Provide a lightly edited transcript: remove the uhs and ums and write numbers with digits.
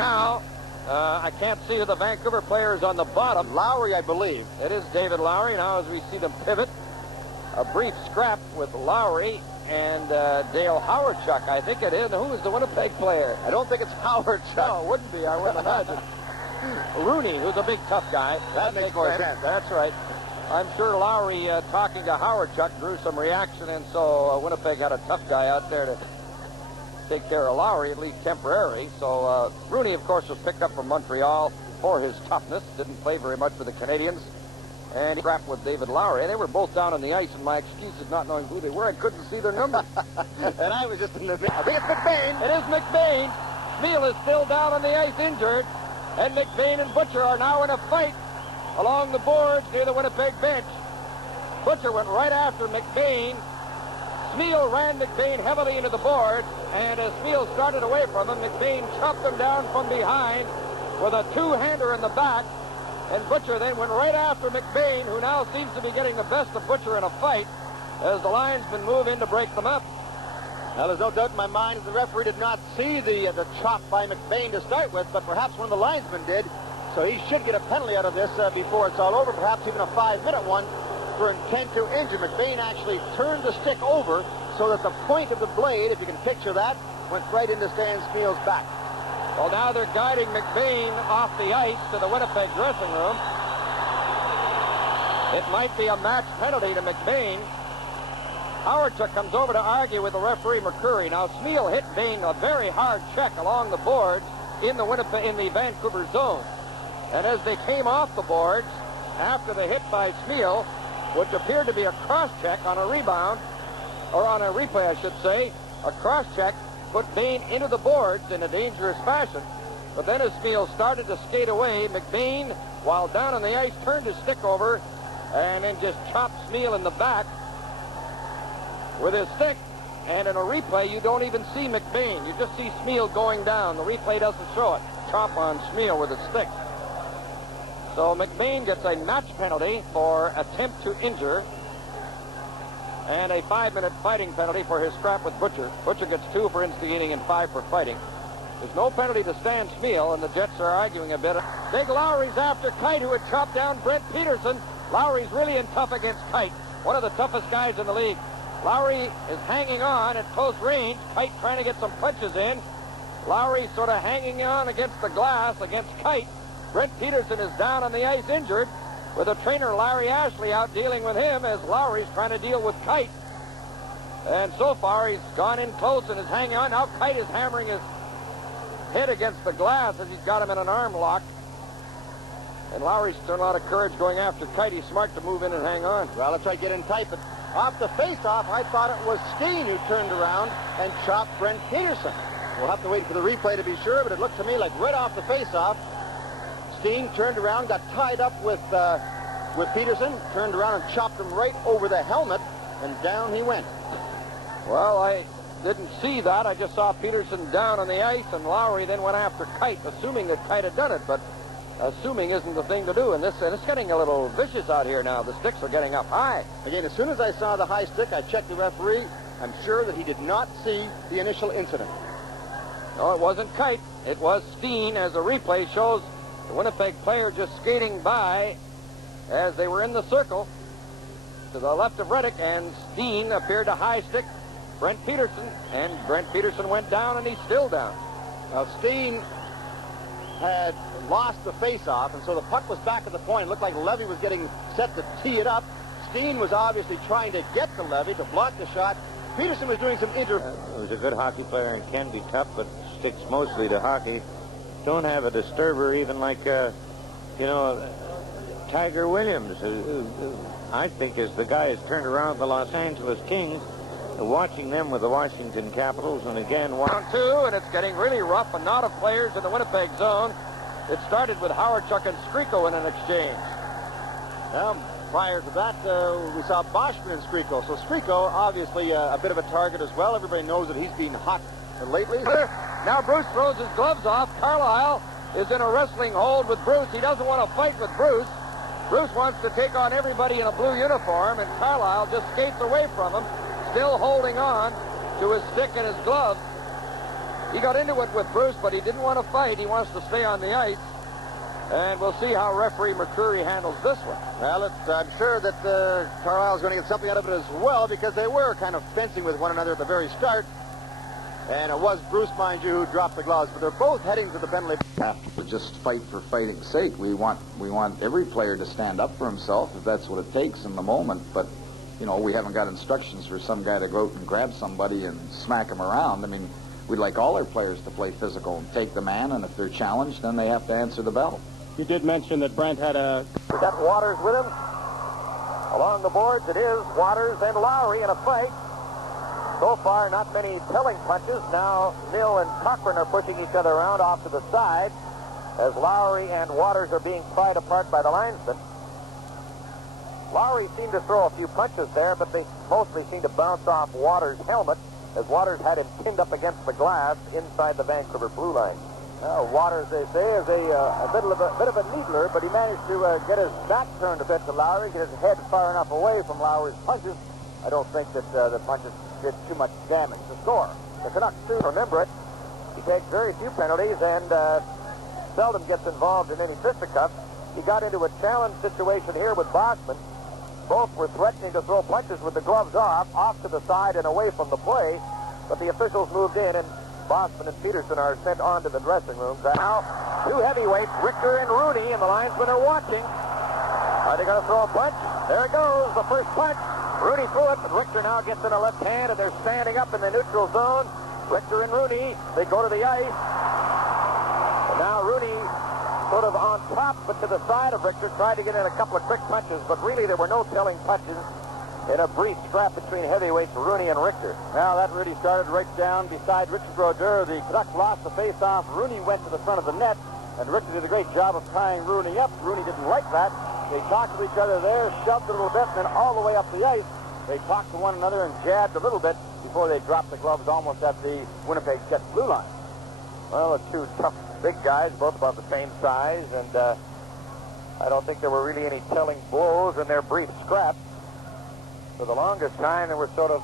now. I can't see who the Vancouver player is on the bottom. Lowry, I believe. It is David Lowry. Now as we see them pivot, a brief scrap with Lowry and Dale Howardchuk, I think it is. Who is the Winnipeg player? I don't think it's Howardchuk. No, it wouldn't be. I wouldn't imagine. Rooney, who's a big tough guy. That makes more sense. That's right. I'm sure Lowry talking to Howardchuk drew some reaction, and so Winnipeg had a tough guy out there to take care of Lowry, at least temporarily. So Rooney, of course, was picked up from Montreal for his toughness. Didn't play very much for the Canadians. And he scrapped with David Lowry. And they were both down on the ice, and my excuse is not knowing who they were. I couldn't see their numbers. And I was just in the middle. I think it's McBain. It is McBain. Smeel is still down on the ice injured. And McBain and Butcher are now in a fight along the boards near the Winnipeg bench. Butcher went right after McBain. Smeel ran McBain heavily into the board, and as Smeel started away from him, McBain chopped him down from behind with a two-hander in the back, and Butcher then went right after McBain, who now seems to be getting the best of Butcher in a fight as the linesmen move in to break them up. Now, there's no doubt in my mind that the referee did not see the chop by McBain to start with, but perhaps one of the linesmen did, so he should get a penalty out of this before it's all over, perhaps even a 5-minute one for intent to injure. McBain actually turned the stick over so that the point of the blade, if you can picture that, went right into Stan Smeal's back. Well, now they're guiding McBain off the ice to the Winnipeg dressing room. It might be a match penalty to McBain. Howardchuk comes over to argue with the referee McCurry. Now Smeal hit Bain a very hard check along the boards in the Vancouver zone. And as they came off the boards after the hit by Smeal, which appeared to be a cross-check on a rebound, or on a replay, I should say, a cross-check put Bain into the boards in a dangerous fashion. But then as Smeal started to skate away, McBain, while down on the ice, turned his stick over and then just chopped Smeal in the back with his stick. And in a replay, you don't even see McBain. You just see Smeal going down. The replay doesn't show it. Chop on Smeal with a stick. So McBain gets a match penalty for attempt to injure and a 5-minute fighting penalty for his scrap with Butcher. Butcher gets 2 for instigating and 5 for fighting. There's no penalty to Stan Smeal, and the Jets are arguing a bit. Big Lowry's after Kite, who had chopped down Brent Peterson. Lowry's really in tough against Kite, one of the toughest guys in the league. Lowry is hanging on at close range. Kite trying to get some punches in. Lowry sort of hanging on against the glass against Kite. Brent Peterson is down on the ice injured, with the trainer Larry Ashley out dealing with him as Lowry's trying to deal with Kite. And so far he's gone in close and is hanging on. Now Kite is hammering his head against the glass as he's got him in an arm lock. And Lowry's shown a lot of courage going after Kite. He's smart to move in and hang on. Well, let's try to get in tight, but off the face-off, I thought it was Steen who turned around and chopped Brent Peterson. We'll have to wait for the replay to be sure, but it looked to me like right off the face-off, Steen turned around, got tied up with Peterson, turned around and chopped him right over the helmet, and down he went. Well, I didn't see that. I just saw Peterson down on the ice, and Lowry then went after Kite, assuming that Kite had done it, but assuming isn't the thing to do. And it's getting a little vicious out here now. The sticks are getting up high. Again, as soon as I saw the high stick, I checked the referee. I'm sure that he did not see the initial incident. No, it wasn't Kite. It was Steen, as the replay shows. The Winnipeg player just skating by as they were in the circle to the left of Reddick, and Steen appeared to high stick Brent Peterson, and Brent Peterson went down, and he's still down. Now, Steen had lost the face-off, and so the puck was back at the point. It looked like Levy was getting set to tee it up. Steen was obviously trying to get to Levy to block the shot. Peterson was doing some He was a good hockey player and can be tough, but sticks mostly to hockey. Don't have a disturber even like, Tiger Williams, who I think is the guy who's turned around the Los Angeles Kings, watching them with the Washington Capitals, and again... Round 2, and it's getting really rough. A knot of players in the Winnipeg zone. It started with Howardchuk and Skriko in an exchange. Now, prior to that, we saw Boschmer and Skriko. So Skriko, obviously a bit of a target as well. Everybody knows that he's been hot lately. Now Bruce throws his gloves off. Carlisle is in a wrestling hold with Bruce. He doesn't want to fight with Bruce. Bruce wants to take on everybody in a blue uniform, and Carlisle just skates away from him, still holding on to his stick and his glove. He got into it with Bruce, but he didn't want to fight. He wants to stay on the ice. And we'll see how referee McCreary handles this one. Well, I'm sure that Carlisle's going to get something out of it as well, because they were kind of fencing with one another at the very start. And it was Bruce, mind you, who dropped the gloves. But they're both heading to the penalty. Have to just fight for fighting's sake. We want every player to stand up for himself if that's what it takes in the moment. But, you know, we haven't got instructions for some guy to go out and grab somebody and smack him around. I mean, we'd like all our players to play physical and take the man, and if they're challenged, then they have to answer the bell. You did mention that Brent had a... We've got Waters with him. Along the boards, it is Waters and Lowry in a fight. So far, not many telling punches. Now, Mill and Cochran are pushing each other around off to the side as Lowry and Waters are being pried apart by the linesman. Lowry seemed to throw a few punches there, but they mostly seemed to bounce off Waters' helmet as Waters had him pinned up against the glass inside the Vancouver blue line. Waters, they say, is a bit of a needler, but he managed to get his back turned a bit to Lowry, get his head far enough away from Lowry's punches. I don't think that the punches did too much damage to score. The Canucks, too, remember it. He takes very few penalties and seldom gets involved in any fisticuffs. He got into a challenge situation here with Bosman. Both were threatening to throw punches with the gloves off to the side and away from the play, but the officials moved in, and Bosman and Peterson are sent on to the dressing rooms. Now, two heavyweights, Richter and Rooney, and the linesmen are watching. Are they going to throw a punch? There it goes, the first punch. Rooney threw it, but Richter now gets in a left hand, and they're standing up in the neutral zone. Richter and Rooney, they go to the ice. And now Rooney, sort of on top, but to the side of Richter, tried to get in a couple of quick punches, but really there were no telling punches in a brief scrap between heavyweights Rooney and Richter. Now, that really started right down beside Richard Brodeur. The Canucks lost the face-off. Rooney went to the front of the net, and Richter did a great job of tying Rooney up. Rooney didn't like that. They talked to each other there, shoved a little bit, and then all the way up the ice, they talked to one another and jabbed a little bit before they dropped the gloves almost at the Winnipeg Jets blue line. Well, the two tough, big guys, both about the same size, and I don't think there were really any telling blows in their brief scrap. For the longest time, there were sort of